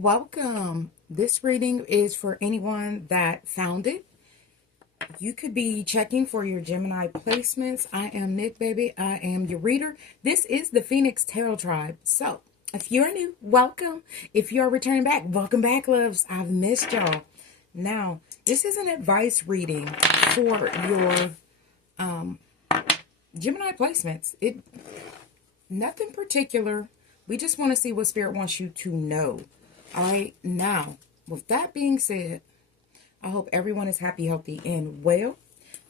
welcome. This reading is for anyone that found it. You could be checking for your Gemini placements. I am Nicc, baby. I am your reader. This is the Phoenix Tarot Tribe. So, if you're new, welcome. If you're returning back, welcome back, loves. I've missed y'all. Now, this is an advice reading for your Gemini placements. Nothing particular. We just want to see what Spirit wants you to know. All right. Now, with that being said, I hope everyone is happy, healthy, and well.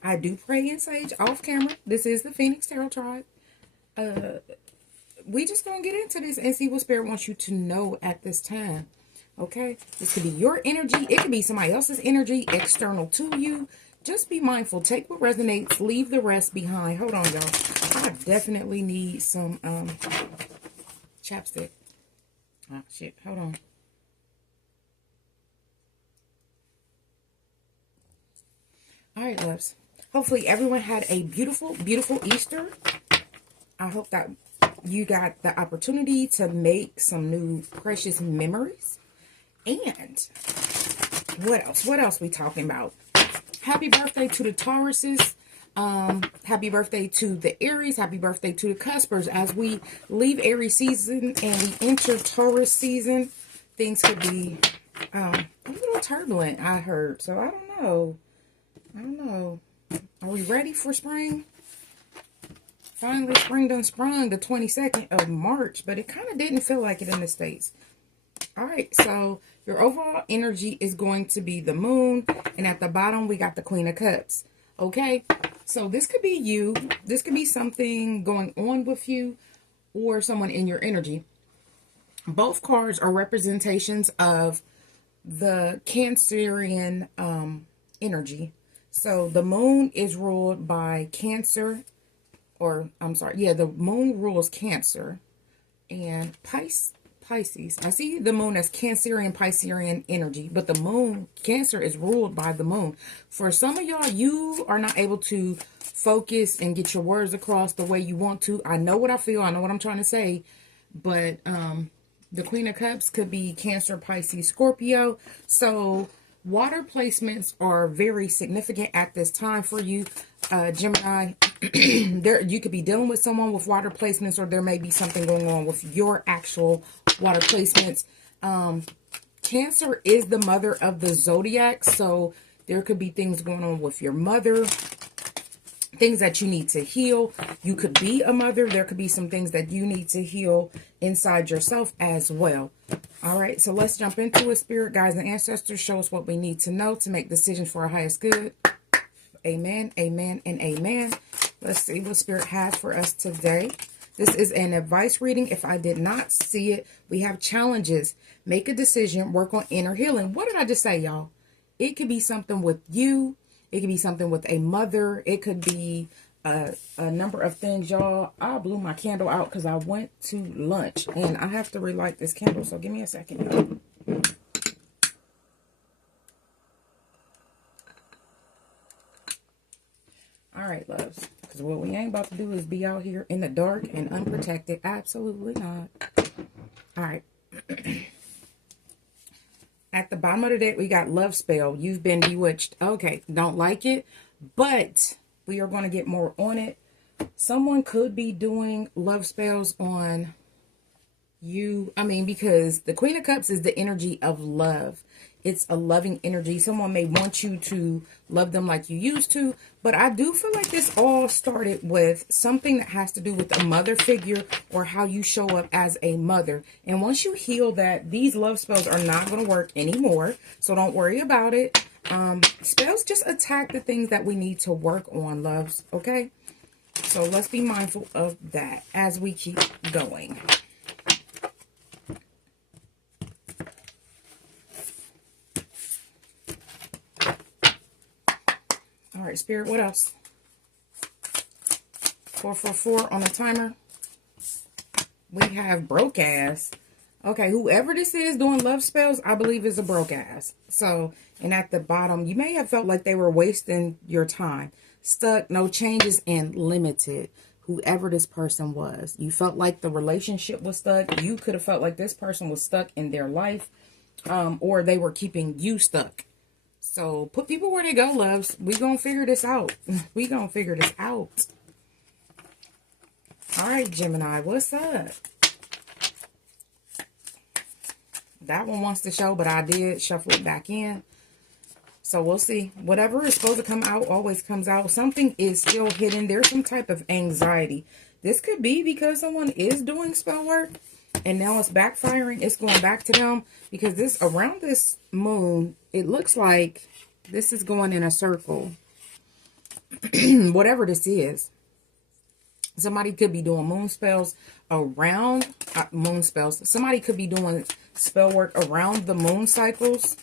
I do pray and sage off camera. This is the Phoenix Tarot Tribe. We just gonna get into this and see what Spirit wants you to know at this time. Okay? This could be your energy. It could be somebody else's energy external to you. Just be mindful. Take what resonates. Leave the rest behind. Hold on, y'all. I definitely need some chapstick. Oh, shit. Hold on. All right, loves. Hopefully everyone had a beautiful, beautiful Easter. I hope that you got the opportunity to make some new precious memories. And what else? What else we talking about? Happy birthday to the Tauruses. Happy birthday to the Aries. Happy birthday to the Cuspers. As we leave Aries season and we enter Taurus season, things could be a little turbulent, I heard. So I don't know. Are we ready for spring? Finally, spring done sprung the 22nd of March, but it kind of didn't feel like it in the States. All right, so your overall energy is going to be the moon, and at the bottom, we got the Queen of Cups. Okay, so this could be you. This could be something going on with you or someone in your energy. Both cards are representations of the Cancerian energy. So the moon is ruled by Cancer, or I'm sorry, yeah, the moon rules Cancer and Pisces. I see the moon as Cancerian, Piscean energy, but the moon, Cancer, is ruled by the moon. For some of y'all, you are not able to focus and get your words across the way you want to. I know what I feel. I know what I'm trying to say, but the Queen of Cups could be Cancer, Pisces, Scorpio. So water placements are very significant at this time for you, Gemini. You could be dealing with someone with water placements, or there may be something going on with your actual water placements. Cancer is the mother of the zodiac, so there could be things going on with your mother, things that you need to heal. You could be a mother. There could be some things that you need to heal inside yourself as well. All right, so let's jump into it. Spirit, guides, and ancestors, show us what we need to know to make decisions for our highest good. Amen, amen, and amen. Let's see what Spirit has for us today. This is an advice reading. If I did not see it, we have challenges. Make a decision. Work on inner healing. What did I just say, y'all? It could be something with you. It could be something with a mother. It could be a number of things, y'all. I blew my candle out because I went to lunch. And I have to relight this candle. So give me a second, y'all. All right, loves. Because what we ain't about to do is be out here in the dark and unprotected. Absolutely not. All right. At the bottom of the deck, we got love spell. You've been bewitched. Okay, don't like it, but we are going to get more on it. Someone could be doing love spells on you. I mean, because the Queen of Cups is the energy of love. It's a loving energy. Someone may want you to love them like you used to, but I do feel like this all started with something that has to do with a mother figure or how you show up as a mother. And once you heal that, these love spells are not going to work anymore. So don't worry about it. Spells just attack the things that we need to work on, loves. Okay? So let's be mindful of that as we keep going. All right, Spirit, what else? 444 on the timer. We have broke ass. Okay, whoever this is doing love spells, I believe is a broke ass. So, and at the bottom, you may have felt like they were wasting your time. Stuck, no changes, and limited. Whoever this person was. You felt like the relationship was stuck. You could have felt like this person was stuck in their life. or they were keeping you stuck. So put people where they go, loves. We gonna figure this out. We gonna figure this out. All right, Gemini, what's up? That one wants to show, but I did shuffle it back in. So we'll see. Whatever is supposed to come out always comes out. Something is still hidden. There's some type of anxiety. This could be because someone is doing spell work and now it's backfiring. It's going back to them because this around this moon, it looks like this is going in a circle. Whatever this is. Somebody could be doing moon spells around moon spells. Somebody could be doing spell work around the moon cycles.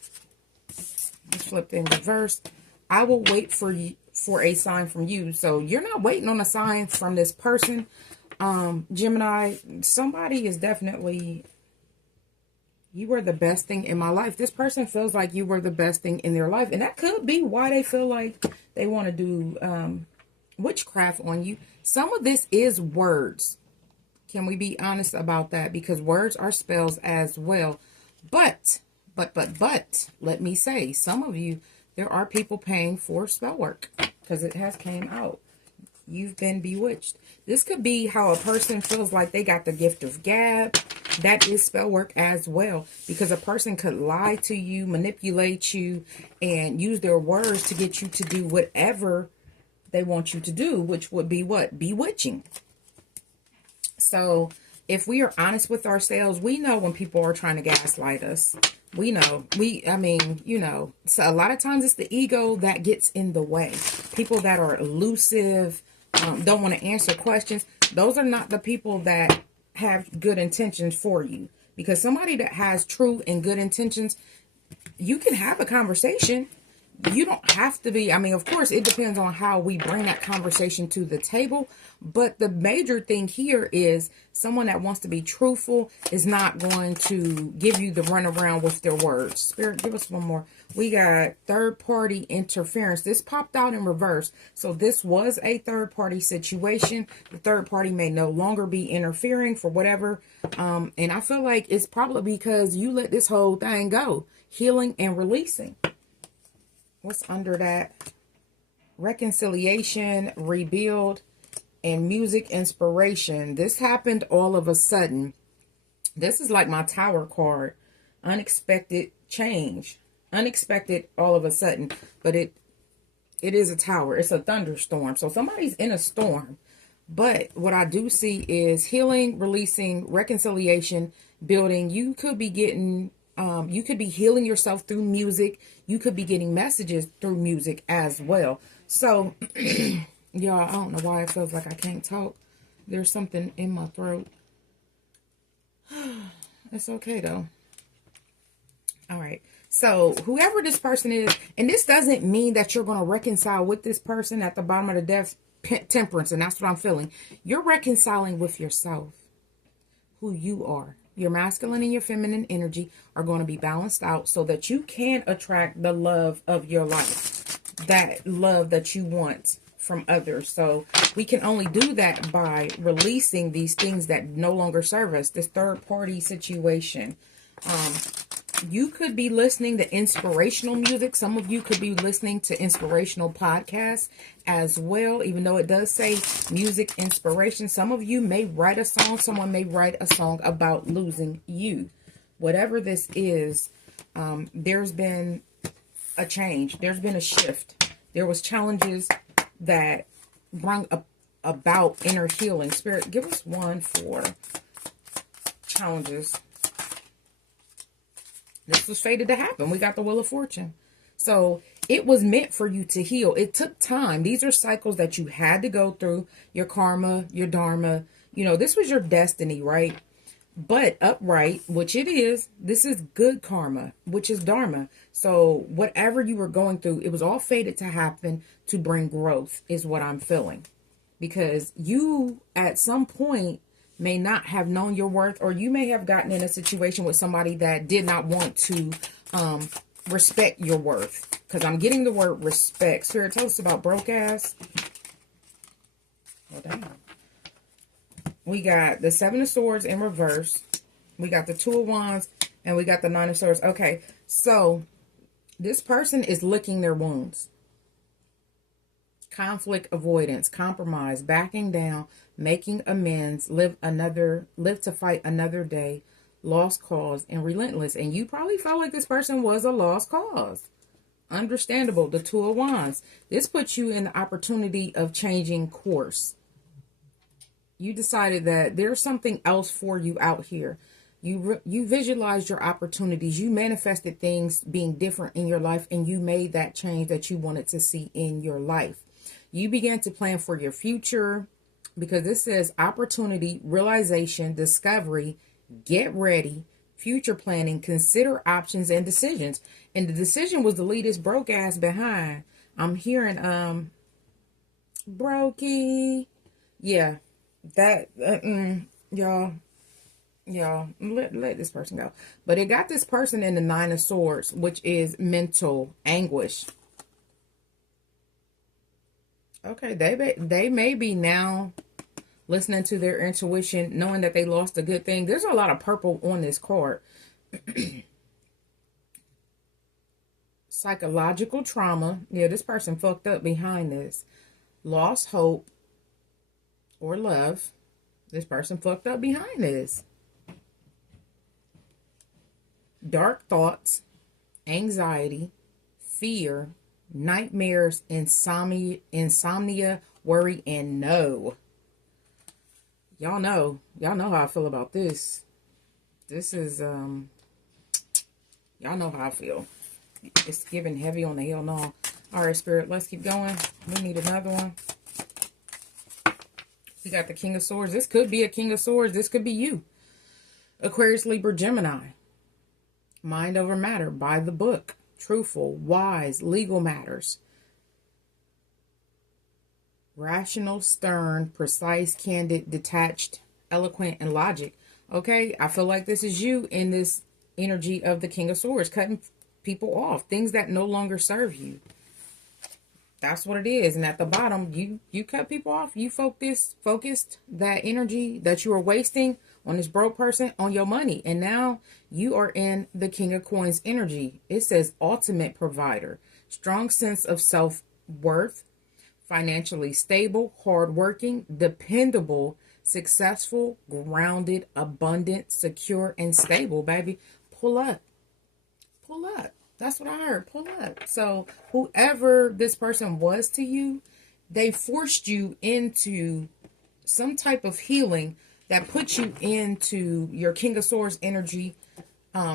Flipped in reverse. I will wait for you for a sign from you. So you're not waiting on a sign from this person. Gemini, somebody is definitely, you were the best thing in my life. This person feels like you were the best thing in their life. And that could be why they feel like they want to do witchcraft on you. Some of this is words. Can we be honest about that? Because words are spells as well. But, let me say, some of you, there are people paying for spell work because it has came out. You've been bewitched. This could be how a person feels like they got the gift of gab. That is spell work as well, because a person could lie to you, manipulate you, and use their words to get you to do whatever they want you to do, which would be what? Bewitching. So if we are honest with ourselves, we know when people are trying to gaslight us. We know. I mean, you know, so a lot of times it's the ego that gets in the way. People that are elusive, don't want to answer questions. Those are not the people that have good intentions for you. Because somebody that has true and good intentions, you can have a conversation. You don't have to be, I mean, of course, it depends on how we bring that conversation to the table. But the major thing here is someone that wants to be truthful is not going to give you the runaround with their words. Spirit, give us one more. We got third-party interference. This popped out in reverse. So this was a third-party situation. The third party may no longer be interfering for whatever. And I feel like it's probably because you let this whole thing go. Healing and releasing. What's under that? Reconciliation, rebuild, and music inspiration. This happened all of a sudden. This is like my Tower card. Unexpected change. Unexpected all of a sudden. But it is a tower. It's a thunderstorm. So somebody's in a storm. But what I do see is healing, releasing, reconciliation, building. You could be getting... you could be healing yourself through music. You could be getting messages through music as well. So, y'all, I don't know why it feels like I can't talk. There's something in my throat. It's okay, though. All right. So, whoever this person is, and this doesn't mean that you're going to reconcile with this person at the bottom of the death temperance, and that's what I'm feeling. You're reconciling with yourself, who you are. Your masculine and your feminine energy are going to be balanced out so that you can attract the love of your life. That love that you want from others. So we can only do that by releasing these things that no longer serve us. This third party situation. You could be listening to inspirational music. Some of you could be listening to inspirational podcasts as well, even though it does say music inspiration. Some of you may write a song. Someone may write a song about losing you. Whatever this is, there's been a change. There's been a shift. There was challenges that brought about inner healing. Spirit, give us one for challenges. This was fated to happen. We got the Wheel of Fortune. So it was meant for you to heal. It took time. These are cycles that you had to go through. Your karma, your dharma. You know, this was your destiny, right? But upright, which it is, this is good karma, which is dharma. So whatever you were going through, it was all fated to happen to bring growth, is what I'm feeling. Because you, at some point, may not have known your worth, or you may have gotten in a situation with somebody that did not want to respect your worth. Because I'm getting the word respect. Spirit, tell us about broke ass. Well, damn. We got the Seven of Swords in reverse. We got the Two of Wands. And we got the Nine of Swords. Okay, so this person is licking their wounds. Conflict avoidance, compromise, backing down, making amends, live to fight another day, lost cause, and relentless. And you probably felt like this person was a lost cause. Understandable. The Two of Wands. This puts you in the opportunity of changing course. You decided that there's something else for you out here. You visualized your opportunities. You manifested things being different in your life, and you made that change that you wanted to see in your life. You began to plan for your future, because this says opportunity, realization, discovery, get ready, future planning, consider options and decisions. And the decision was to leave this broke ass behind. I'm hearing brokey. Yeah, that y'all let this person go. But it got this person in the Nine of Swords, which is mental anguish. Okay, they may be now listening to their intuition, knowing that they lost a good thing. There's a lot of purple on this card. Psychological trauma. Yeah, this person fucked up behind this. Lost hope or love. This person fucked up behind this. Dark thoughts, anxiety, fear, nightmares, insomnia, worry, and no. Y'all know how I feel about this. This is y'all know how I feel. It's giving heavy on the hell no. All right, Spirit, let's keep going. We need another one. We got the King of Swords. This could be a King of Swords. This could be you. Aquarius, Libra, Gemini. Mind over matter, by the book, truthful, wise, legal matters. Rational, stern, precise, candid, detached, eloquent, and logic. Okay, I feel like this is you in this energy of the King of Swords, cutting people off, things that no longer serve you. That's what it is. And at the bottom, you cut people off. You focused that energy that you were wasting on this broke person on your money. And now you are in the King of Coins energy. It says ultimate provider, strong sense of self-worth, financially stable, hardworking, dependable, successful, grounded, abundant, secure, and stable, baby. Pull up. Pull up. That's what I heard. Pull up. So whoever this person was to you, they forced you into some type of healing that puts you into your King of Swords energy,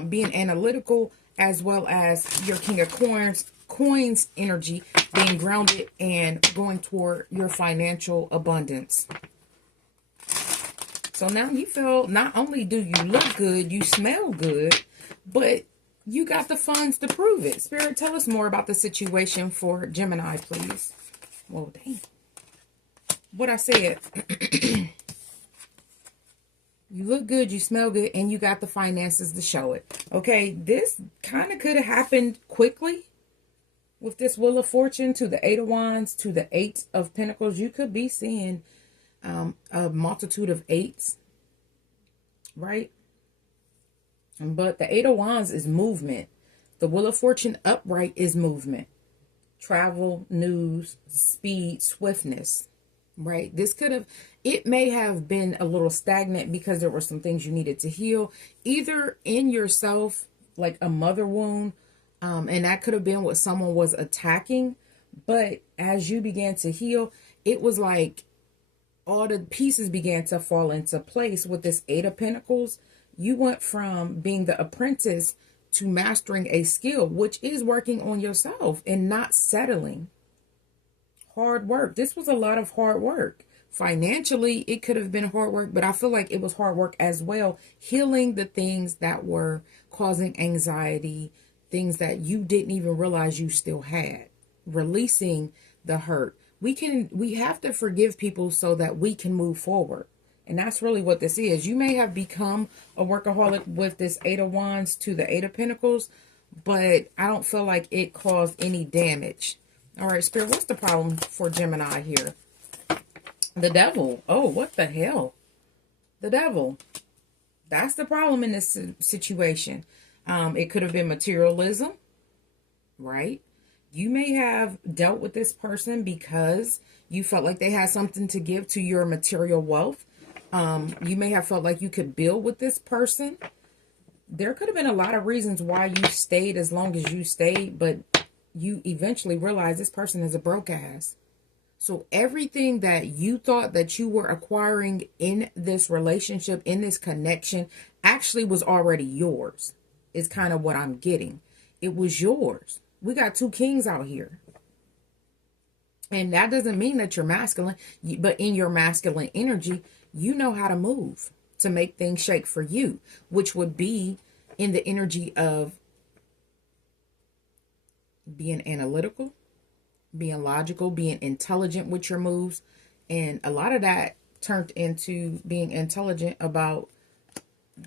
being analytical, as well as your King of Coins energy, being grounded and going toward your financial abundance. So now you feel not only do you look good, you smell good, but you got the funds to prove it. Spirit, tell us more about the situation for Gemini, please. Whoa, dang. What I said. You look good, you smell good, and you got the finances to show it. Okay, this kind of could have happened quickly with this Wheel of Fortune to the Eight of Wands to the Eight of Pentacles. You could be seeing a multitude of eights, right? But the Eight of Wands is movement. The Wheel of Fortune upright is movement. Travel, news, speed, swiftness, right? This could have, it may have been a little stagnant because there were some things you needed to heal, either in yourself, like a mother wound, and that could have been what someone was attacking. But as you began to heal, it was like all the pieces began to fall into place with this Eight of Pentacles. You went from being the apprentice to mastering a skill, which is working on yourself and not settling. Hard work. This was a lot of hard work. Financially, it could have been hard work, but I feel like it was hard work as well. Healing the things that were causing anxiety, things that you didn't even realize you still had. Releasing the hurt. We have to forgive people so that we can move forward. And that's really what this is. You may have become a workaholic with this Eight of Wands to the Eight of Pentacles, but I don't feel like it caused any damage. All right, Spirit, what's the problem for Gemini here? The Devil. Oh, what the hell? The Devil. That's the problem in this situation. It could have been materialism, right? You may have dealt with this person because you felt like they had something to give to your material wealth. You may have felt like you could build with this person. There could have been a lot of reasons why you stayed as long as you stayed, but you eventually realized this person is a broke ass. So everything that you thought that you were acquiring in this relationship, in this connection, actually was already yours, is kind of what I'm getting. It was yours. We got two kings out here. And that doesn't mean that you're masculine, but in your masculine energy, you know how to move to make things shake for you, which would be in the energy of being analytical, being logical, being intelligent with your moves. And a lot of that turned into being intelligent about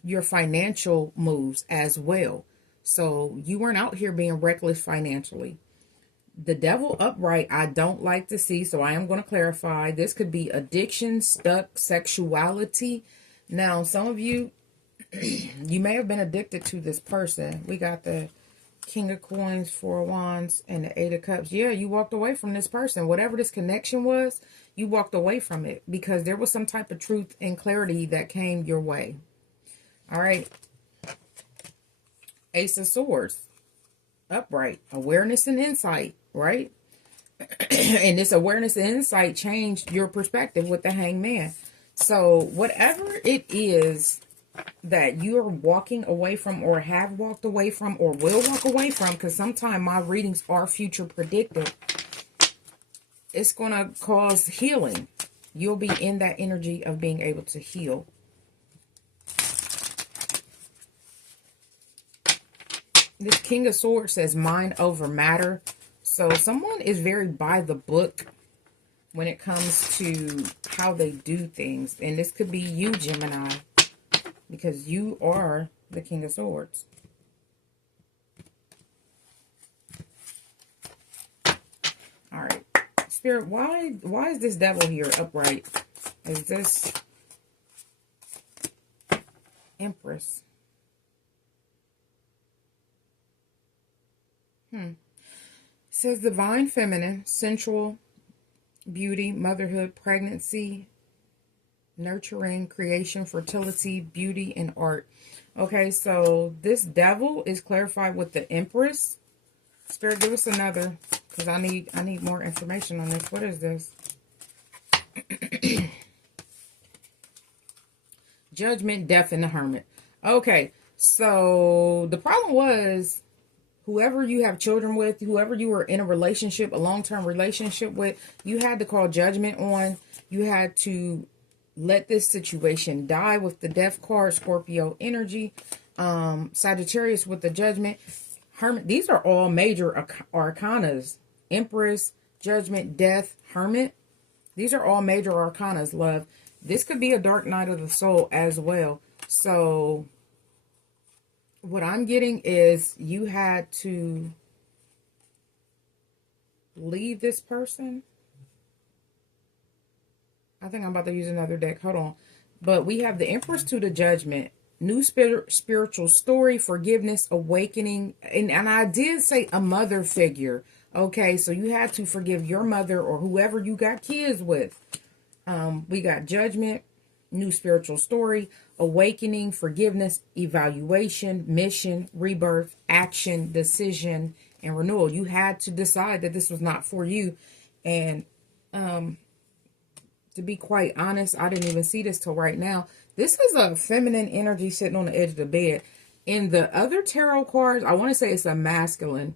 your financial moves as well. So you weren't out here being reckless financially. The devil upright, I don't like to see. So I am going to clarify. This could be addiction, stuck, sexuality. Now, some of you, you may have been addicted to this person. We got the King of Coins, Four of Wands, and the Eight of Cups. Yeah, you walked away from this person. Whatever this connection was, you walked away from it because there was some type of truth and clarity that came your way. All right. Ace of Swords, upright, awareness and insight, right? And this awareness and insight changed your perspective with the Hangman. So whatever it is that you're walking away from, or have walked away from, or will walk away from, because sometimes my readings are future predictive, it's going to cause healing. You'll be in that energy of being able to heal. This King of Swords says mind over matter. So someone is very by the book when it comes to how they do things. And this could be you, Gemini, because you are the King of Swords. All right. Spirit, why is this devil here upright? Is this Empress? It says divine feminine, sensual, beauty, motherhood, pregnancy, nurturing, creation, fertility, beauty, and art. Okay, so this devil is clarified with the Empress. Spirit, give us another, because I need more information on this. What is this? Judgment, Death, and the Hermit. Okay, so the problem was, whoever you have children with, whoever you were in a relationship, a long-term relationship with, you had to call judgment on. You had to let this situation die with the Death card, Scorpio energy, Sagittarius with the Judgment, Hermit. These are all major arcanas. Empress, Judgment, Death, Hermit. These are all major arcanas, love. This could be a dark night of the soul as well. So what I'm getting is you had to leave this person. I think I'm about to use another deck. Hold on. But we have the Empress to the Judgment. New spiritual story, forgiveness, awakening. And I did say a mother figure. Okay, so you had to forgive your mother or whoever you got kids with. We got Judgment, new spiritual story, awakening, forgiveness, evaluation, mission, rebirth, action, decision, and renewal. You had to decide that this was not for you. And to be quite honest, I didn't even see this till right now. This is a feminine energy sitting on the edge of the bed. In the other tarot cards, I want to say it's a masculine.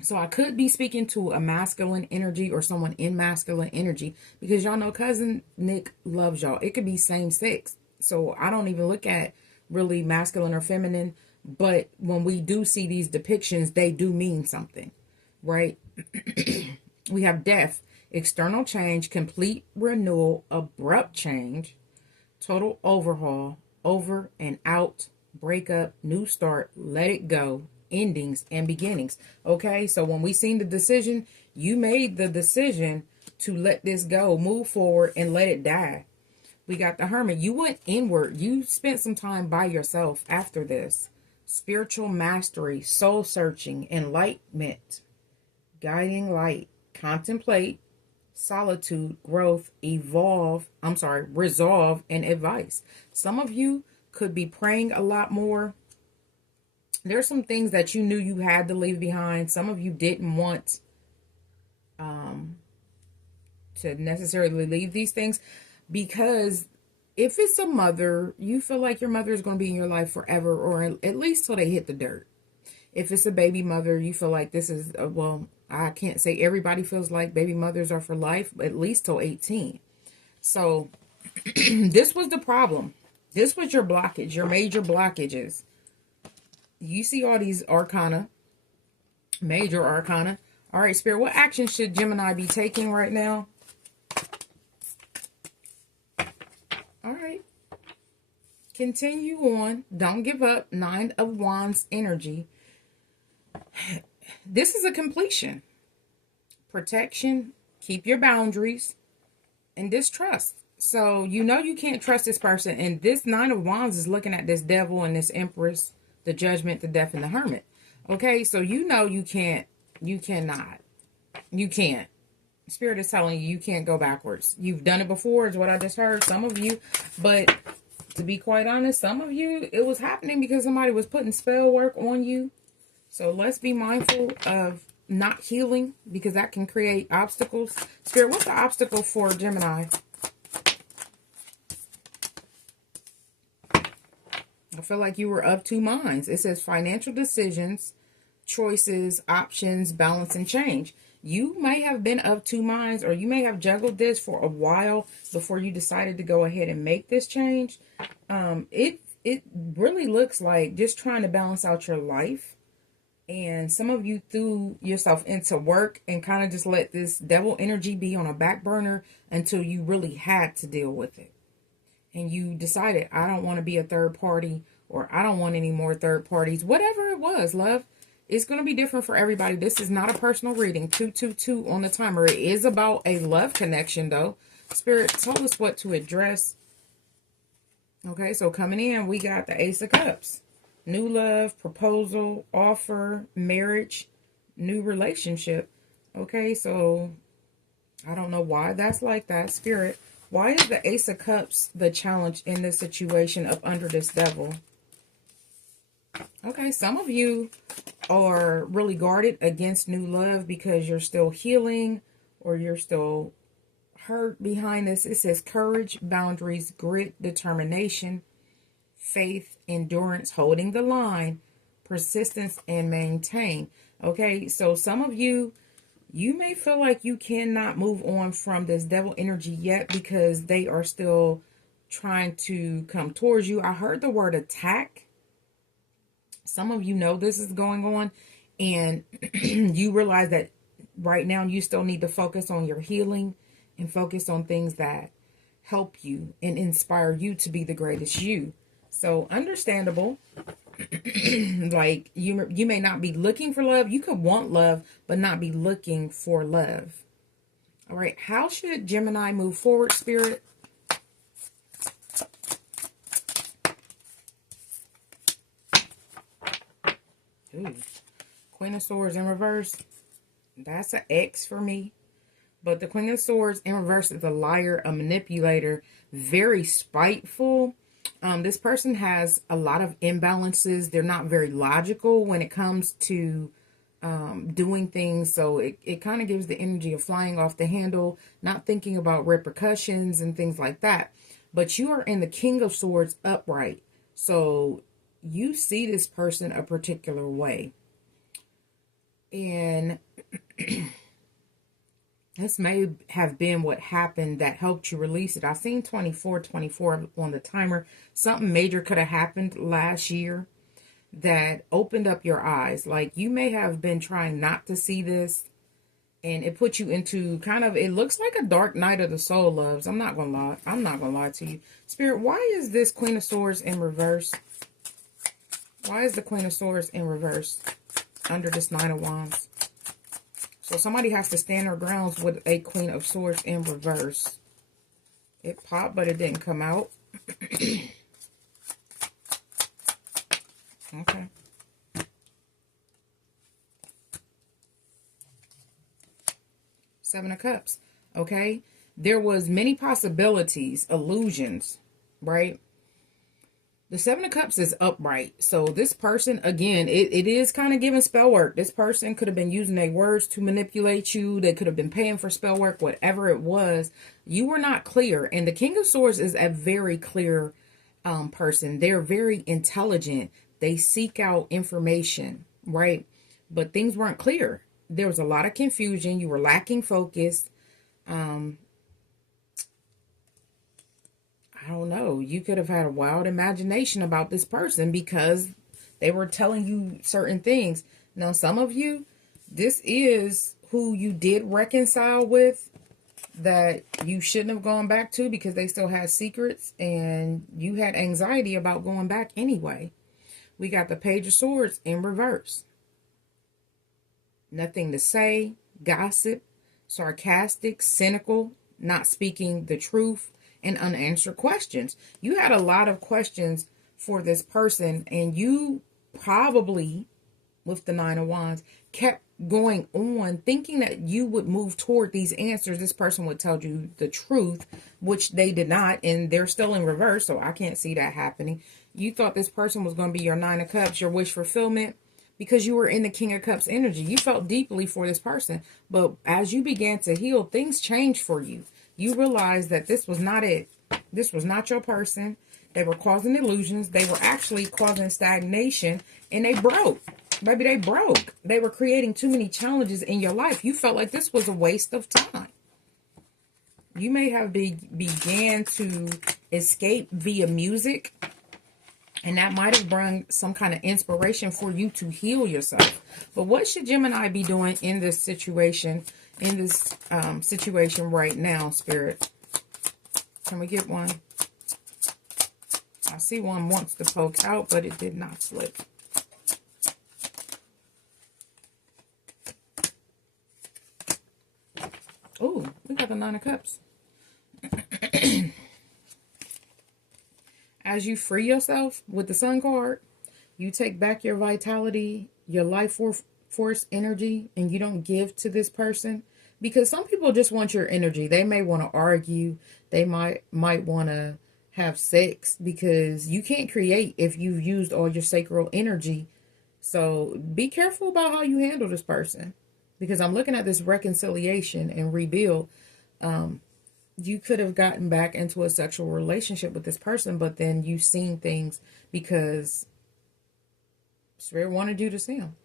So I could be speaking to a masculine energy or someone in masculine energy, because y'all know cousin Nick loves y'all. It could be same sex. So I don't even look at really masculine or feminine. But when we do see these depictions, they do mean something, right? We have death, external change, complete renewal, abrupt change, total overhaul, over and out, breakup, new start, let it go, endings and beginnings. Okay, so when we seen the decision, you made the decision to let this go, move forward, and let it die. We got the Hermit. You went inward. You spent some time by yourself after this. Spiritual mastery, soul searching, enlightenment, guiding light, contemplate, solitude, growth, resolve, and advice. Some of you could be praying a lot more. There's some things that you knew you had to leave behind. Some of you didn't want to necessarily leave these things, because if it's a mother, you feel like your mother is going to be in your life forever, or at least till they hit the dirt. If it's a baby mother, you feel like this is, well, I can't say everybody feels like baby mothers are for life, but at least till 18. So this was the problem. This was your blockage, your major blockages. You see all these arcana, major arcana. All right, Spirit, what action should Gemini be taking right now? All right. Continue on. Don't give up. 9 of Wands energy. This is a completion. Protection. Keep your boundaries. And distrust. So, you know you can't trust this person. And this 9 of Wands is looking at this Devil and this Empress, the Judgment, the Death, and the Hermit. Okay, so you know you can't. You cannot. You can't. Spirit is telling you can't go backwards. You've done it before, is what I just heard. Some of you, but to be quite honest, some of you, it was happening because somebody was putting spell work on you. So let's be mindful of not healing, because that can create obstacles. Spirit, what's the obstacle for Gemini? I feel like you were of two minds. It says financial decisions, choices, options, balance, and change. You may have been of two minds, or you may have juggled this for a while before you decided to go ahead and make this change. It really looks like just trying to balance out your life. And some of you threw yourself into work and kind of just let this Devil energy be on a back burner until you really had to deal with it. And you decided, I don't want to be a third party, or I don't want any more third parties. Whatever it was, love. It's going to be different for everybody. This is not a personal reading. 222 on the timer. It is about a love connection, though. Spirit, tell us what to address. Okay, so coming in, we got the Ace of Cups. New love, proposal, offer, marriage, new relationship. Okay, so I don't know why that's like that. Spirit, why is the Ace of Cups the challenge in this situation of under this Devil? Okay, some of you are really guarded against new love because you're still healing, or you're still hurt behind this. It says courage, boundaries, grit, determination, faith, endurance, holding the line, persistence, and maintain. Okay, so some of you, you may feel like you cannot move on from this Devil energy yet because they are still trying to come towards you. I heard the word attack. Some of you know this is going on, and you realize that right now you still need to focus on your healing and focus on things that help you and inspire you to be the greatest you. So understandable. Like you may not be looking for love. You could want love, but not be looking for love. All right. How should Gemini move forward, Spirit? Ooh. Queen of Swords in reverse. That's an X for me. But the Queen of Swords in reverse is a liar, a manipulator, very spiteful. This person has a lot of imbalances. They're not very logical when it comes to doing things. So it kind of gives the energy of flying off the handle, not thinking about repercussions and things like that. But you are in the King of Swords upright. So you see this person a particular way. And this may have been what happened that helped you release it. I seen 24 on the timer. Something major could have happened last year that opened up your eyes. Like you may have been trying not to see this, and it put you into kind of, it looks like a dark night of the soul, loves. I'm not going to lie. I'm not going to lie to you. Spirit, why is this Queen of Swords in reverse? Why is the Queen of Swords in reverse under this Nine of Wands? So somebody has to stand their grounds with a Queen of Swords in reverse. It popped, but it didn't come out. Okay. Seven of Cups. Okay. There was many possibilities, illusions, right? The Seven of Cups is upright. So this person, again, it is kind of giving spell work. This person could have been using their words to manipulate you. They could have been paying for spell work, whatever it was. You were not clear. And the King of Swords is a very clear person. They're very intelligent. They seek out information, right? But things weren't clear. There was a lot of confusion. You were lacking focus. I don't know. You could have had a wild imagination about this person because they were telling you certain things. Now, some of you, this is who you did reconcile with that you shouldn't have gone back to because they still had secrets and you had anxiety about going back anyway. We got the Page of Swords in reverse. Nothing to say, gossip, sarcastic, cynical, not speaking the truth, and unanswered questions. You had a lot of questions for this person, and you probably, with the Nine of Wands, kept going on thinking that you would move toward these answers. This person would tell you the truth, which they did not, and they're still in reverse, so I can't see that happening. You thought this person was going to be your Nine of Cups, your wish fulfillment, because you were in the King of Cups energy. You felt deeply for this person, but as you began to heal, things changed for you. You realized that this was not it. This was not your person. They were causing illusions. They were actually causing stagnation, and they broke. Baby, they broke. They were creating too many challenges in your life. You felt like this was a waste of time. You may have began to escape via music, and that might have brought some kind of inspiration for you to heal yourself. But what should Gemini be doing in this situation? In this situation right now, Spirit? Can we get one? I see one wants to poke out, but it did not slip. Oh, we got the Nine of Cups. As you free yourself with the Sun card, you take back your vitality, your life force energy, and you don't give to this person. Because some people just want your energy. They may want to argue. They might want to have sex because you can't create if you've used all your sacral energy. So be careful about how you handle this person. Because I'm looking at this reconciliation and rebuild. You could have gotten back into a sexual relationship with this person, but then you've seen things because Spirit wanted you to see them.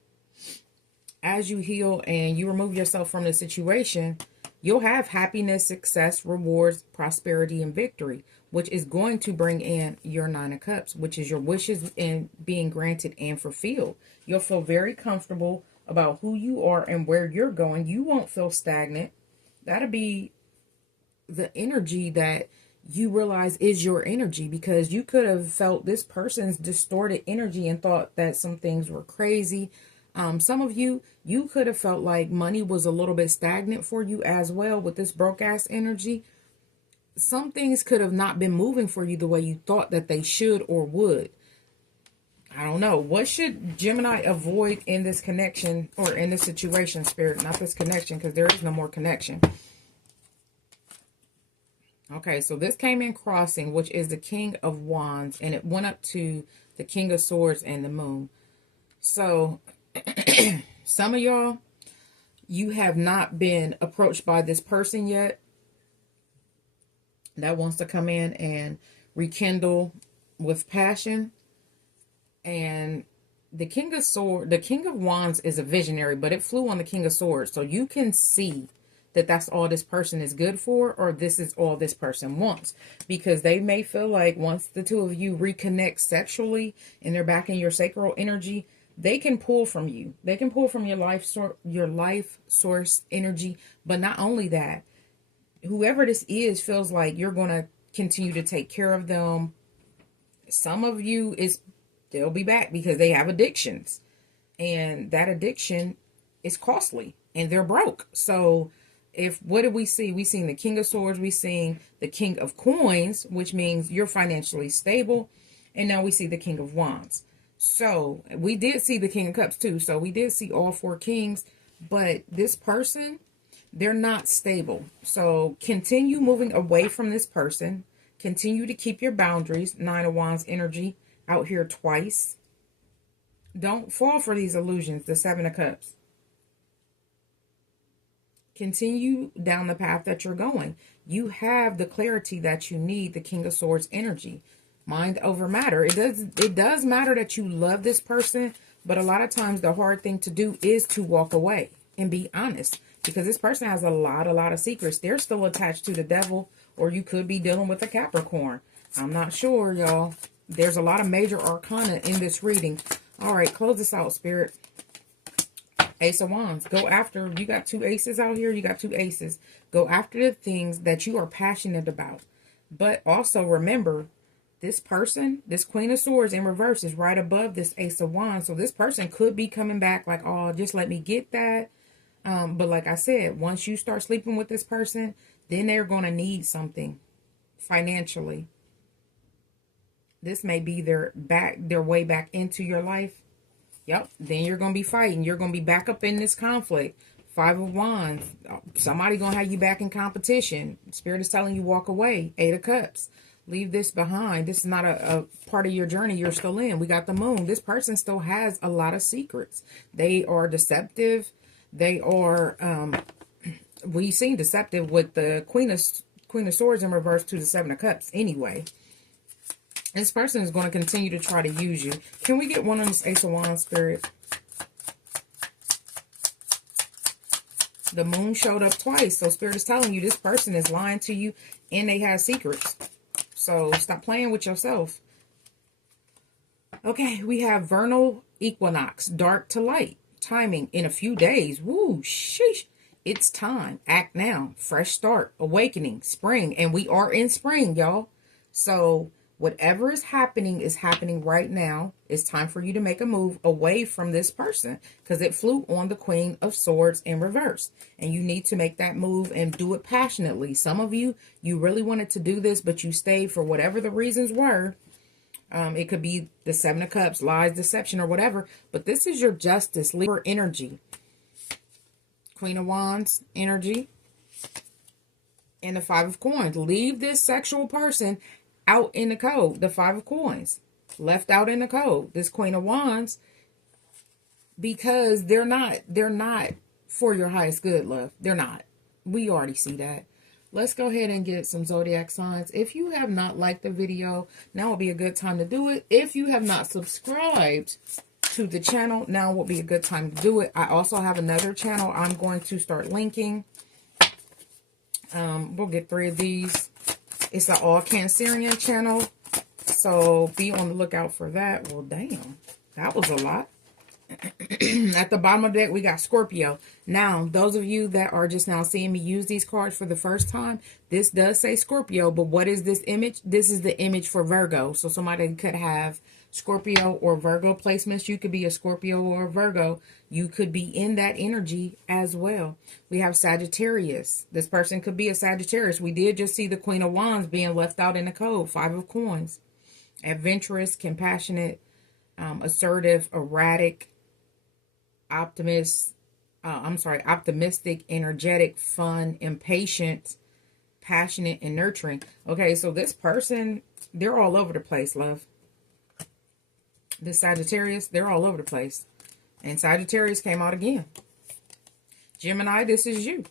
As you heal and you remove yourself from the situation, you'll have happiness, success, rewards, prosperity, and victory, which is going to bring in your Nine of Cups, which is your wishes and being granted and fulfilled. You'll feel very comfortable about who you are and where you're going. You won't feel stagnant. That'll be the energy that you realize is your energy, because you could have felt this person's distorted energy and thought that some things were crazy. Some of you could have felt like money was a little bit stagnant for you as well with this broke ass energy. Some things could have not been moving for you the way you thought that they should or would. I don't know. What should Gemini avoid in this connection or in this situation, Spirit? Not this connection, because there is no more connection. Okay, so this came in crossing, which is the King of Wands, and it went up to the King of Swords and the Moon. So some of y'all, you have not been approached by this person yet that wants to come in and rekindle with passion. And the King of Wands is a visionary, but it flew on the King of Swords. So you can see that that's all this person is good for, or this is all this person wants. Because they may feel like once the two of you reconnect sexually and they're back in your sacral energy, they can pull from you. They can pull from your life source energy. But not only that, whoever this is feels like you're going to continue to take care of them. Some of you, they'll be back because they have addictions. And that addiction is costly. And they're broke. So what did we see? We seen the King of Swords, we seen the King of Coins, which means you're financially stable, and now we see the King of Wands. So we did see the King of Cups too. So we did see all 4 kings, but this person, they're not stable. So continue moving away from this person. Continue to keep your boundaries. 9 of Wands energy out here twice. Don't fall for these illusions. The 7 of Cups. Continue down the path that you're going. You have the clarity that you need. The King of Swords energy. Mind over matter. It does matter that you love this person, but a lot of times the hard thing to do is to walk away and be honest, because this person has a lot of secrets. They're still attached to the devil, or you could be dealing with a Capricorn. I'm not sure, y'all. There's a lot of major arcana in this reading. All right, close this out, Spirit. Ace of Wands. Go after. You got 2 aces out here. You got 2 aces. Go after the things that you are passionate about. But also remember, this person, this Queen of Swords in reverse is right above this Ace of Wands. So this person could be coming back like, oh, just let me get that. But like I said, once you start sleeping with this person, then they're going to need something financially. This may be their way back into your life. Yep. Then you're going to be fighting. You're going to be back up in this conflict. 5 of Wands. Somebody going to have you back in competition. Spirit is telling you walk away. 8 of Cups. Leave this behind. This is not a part of your journey you're still in. We got the Moon. This person still has a lot of secrets. They are deceptive. They are, we've seen deceptive with the Queen of Swords in reverse to the 7 of Cups anyway. This person is going to continue to try to use you. Can we get one on this Ace of Wands, Spirit? The Moon showed up twice. So Spirit is telling you this person is lying to you and they have secrets. So stop playing with yourself. Okay, we have vernal equinox, dark to light. Timing in a few days. Woo, sheesh. It's time. Act now. Fresh start. Awakening. Spring. And we are in spring, y'all. So whatever is happening right now. It's time for you to make a move away from this person, because it flew on the Queen of Swords in reverse. And you need to make that move and do it passionately. Some of you, you really wanted to do this, but you stayed for whatever the reasons were. It could be the 7 of Cups, lies, deception, or whatever. But this is your justice, Libra energy. Queen of Wands energy. And the 5 of Coins. Leave this sexual person out in the code. The 5 of Coins. Left out in the code. This Queen of Wands. Because they're not for your highest good, love. They're not. We already see that. Let's go ahead and get some zodiac signs. If you have not liked the video, now would be a good time to do it. If you have not subscribed to the channel, now would be a good time to do it. I also have another channel I'm going to start linking. We'll get 3 of these. It's an all Cancerian channel, so be on the lookout for that. Well, damn, that was a lot. At the bottom of the deck, we got Scorpio. Now, those of you that are just now seeing me use these cards for the first time, this does say Scorpio, but what is this image? This is the image for Virgo. So somebody could have Scorpio or Virgo placements. You could be a Scorpio or a Virgo. You could be in that energy as well. We have Sagittarius. This person could be a Sagittarius. We did just see the Queen of Wands being left out in the code. 5 of Coins. Adventurous, compassionate, assertive, erratic, optimistic, energetic, fun, impatient, passionate, and nurturing. Okay, so this person, they're all over the place, love. This Sagittarius, they're all over the place. And Sagittarius came out again. Gemini, this is you.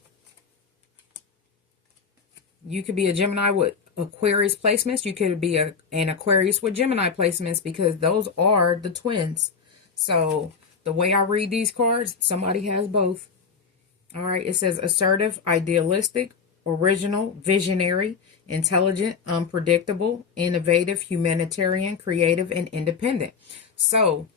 You could be a Gemini with Aquarius placements. You could be an Aquarius with Gemini placements, because those are the twins. So the way I read these cards, somebody has both. All right. It says assertive, idealistic, original, visionary, intelligent, unpredictable, innovative, humanitarian, creative, and independent. So,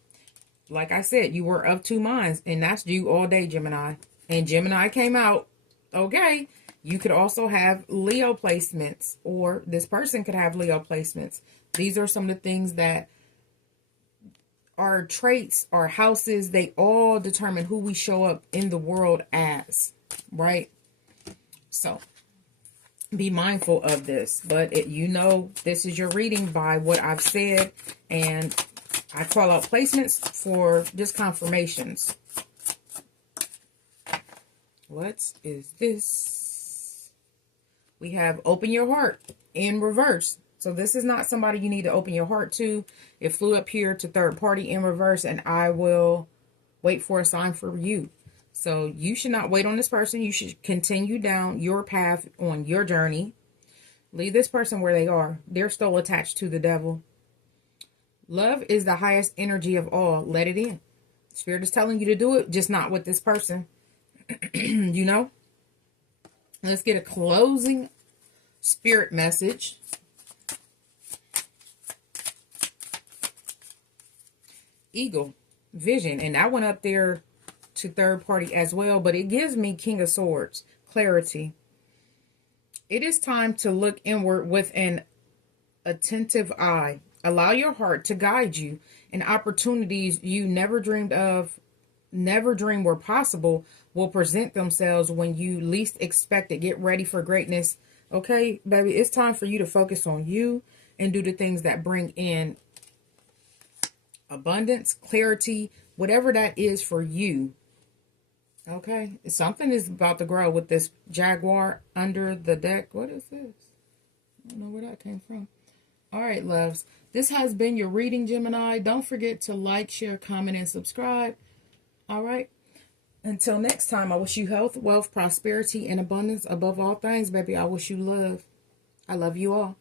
like I said, you were of 2 minds, and that's you all day, Gemini. And Gemini came out. Okay. You could also have Leo placements, or this person could have Leo placements. These are some of the things that our traits, our houses, they all determine who we show up in the world as, right? So be mindful of this. But you know, this is your reading by what I've said. And I call out placements for just confirmations. What is this? We have open your heart in reverse. So this is not somebody you need to open your heart to. It flew up here to third party in reverse, and I will wait for a sign for you. So you should not wait on this person. You should continue down your path on your journey. Leave this person where they are. They're still attached to the devil. Love is the highest energy of all. Let it in. Spirit is telling you to do it, just not with this person. You know? Let's get a closing spirit message. Eagle, vision, and I went up there to third party as well, but it gives me King of Swords, clarity. It is time to look inward with an attentive eye. Allow your heart to guide you, and opportunities you never dreamed were possible will present themselves when you least expect it. Get ready for greatness. Okay, baby, it's time for you to focus on you and do the things that bring in abundance, clarity, whatever that is for you. Okay, something is about to grow with this Jaguar under the deck. What is this? I don't know where that came from. All right, loves. This has been your reading, Gemini. Don't forget to like, share, comment, and subscribe. All right. Until next time, I wish you health, wealth, prosperity, and abundance. Above all things, baby, I wish you love. I love you all.